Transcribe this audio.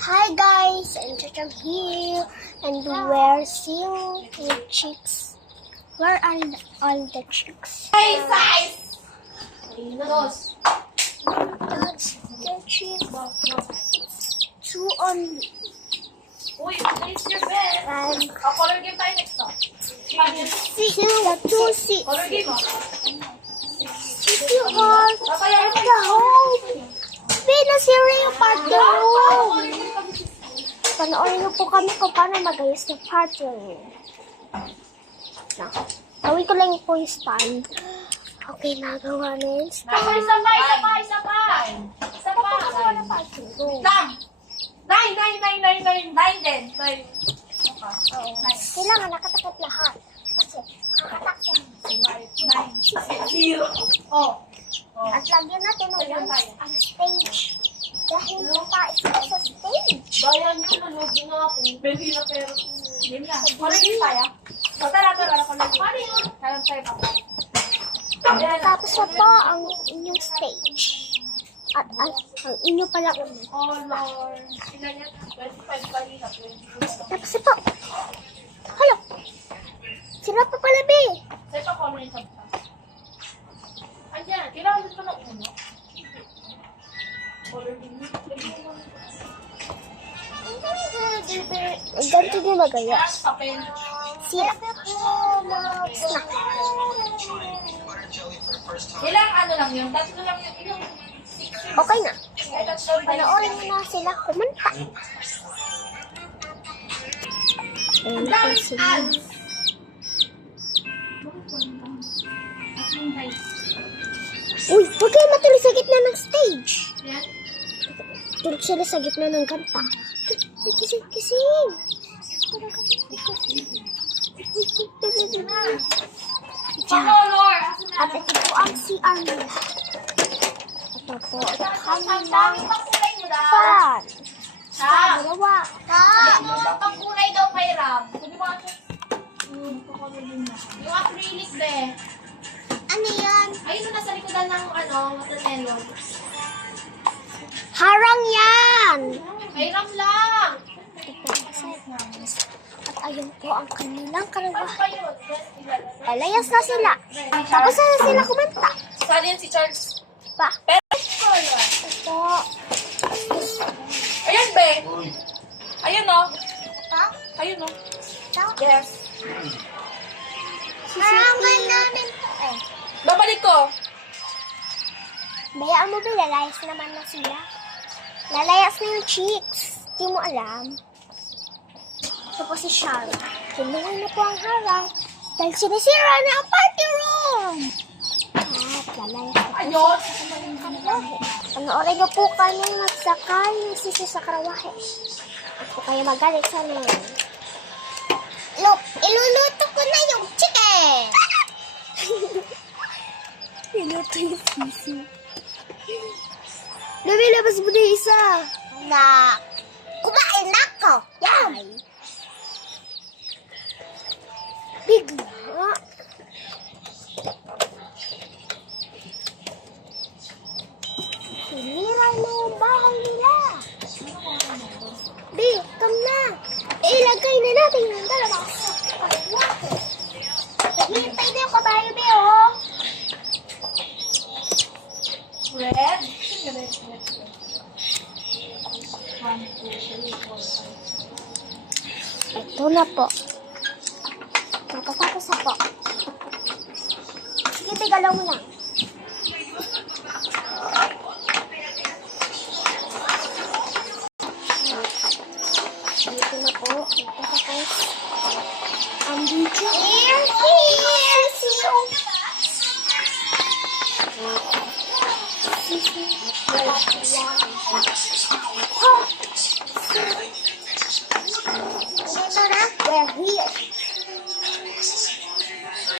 Hi guys, and I'm here, and we're seeing the chicks. Where are all the chicks? Size! That's the chick. It's two only. Uy, place your bet. And Color game tayo next time. two seats. Color game mo. If you want the home, nasira yung party room. Panoorin niyo po kami kung paano magayos ng party room. Gawin ko lang po yung stand. Okay, nagawa na yung stand. Isa pa. Papagawa ng party room. Nine din. Kailangan nakatakip lahat. Kasi kakatakip Zero. Oh. at lagyan natin ng ang stage. Dahil napais ko sa stage. Bayan nyo, nanood na ako. Beli na pero. Game na. Color game tayo. O tara. Color game. Paano yun? Kailan tayo pa. Tapos na po ang inyong stage. At ang inyo pala. Color. Ilan yan? 25 bali na. 20. Tapos na po. Hala. Sila pa pala, be. Set pa color yung sabta. Ayan. Kailangan dito na uno. Color game. Ganito din magaya. Papel. Sila. Snack. Ilang ano lang yun? Tatlo lang yun. Ilang Okay na. Panoorin mo na sila kumanta. Ayun na po sila. Uy, huwag kayo matulog sa gitna ng stage. Tulog sila sa gitna ng kanta. Kising. color! At ito po ang CR nila. Ito po kanilang fan. Dalawa. Pangkulay daw kay Ram. Yung acrylic be. Ano yan? Ayun na nasa likodan ng watermelon. Harang yan! Kay Ram lang. At ayun po ang kanilang karawa. Pa yun. Alayas na sila. Tapos na sila kumanta. Saan yan si Charles? Pa. Pero color. Ito. Ayan be. Ayun no. Pa? Ayun no. Ito. Yes. Harangan namin po eh. Babalik ko. Bayaan mo ba, lalayas naman na sila. Lalayas na yung chicks. Di mo alam. Ito po si Shara. Tulungan na po ang harang. Dahil sinisira na ang party room. At lalayas na po Ayun. sa kanilang karawahe. Panoorin niyo po kami magsakay ng sisi sa karawahe. At po kayo magalit sa namin. Look, iluluto ko na yung chicken. Iluto yung sisi. Lumilabas mo na yung isa. Na, kumain na ako. Yan. Bigla. Sinira na yung bahay nila. Bi, come na. Ilagay na natin yung dalawa sa pagwapo. Hintay na yung kabayo, Bi, oh. Red. Ito na po. Natatapos na po. Sige, tigalaw mo lang. Dito na po. Natatapos. Ang video. Here. See you.